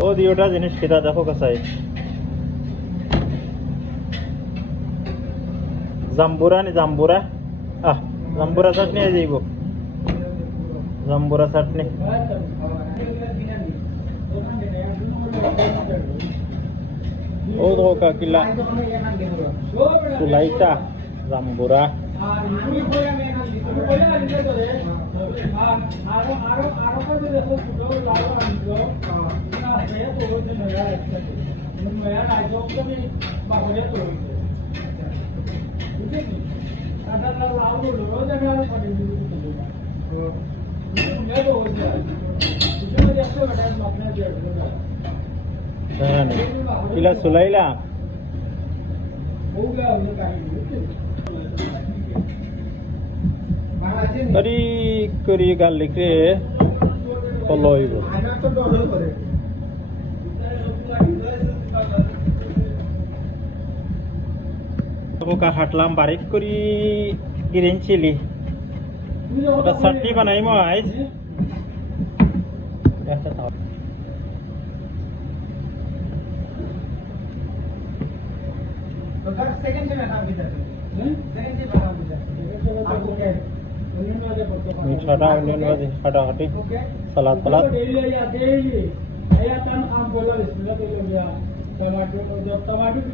ও দিওটা জিনিস কিটা দেখো কাছাই জাম্বুরা নি জাম্বুরা জাম্বুরা চাটনি যাইব জাম্বুরা চাটনি ও দেখো কাকিলা সুলাইটা জাম্বুরা কিলা সুলাইলা করি করি গার্লিক রে লইব হাঁটলাম বারিক করি গ্রিন চিলি ওটা চাটনি বানাইম আইজ মিঠাটা অনিয়ন ভাজি কাটাকাটি সালাদ পালাদ टमाटो भी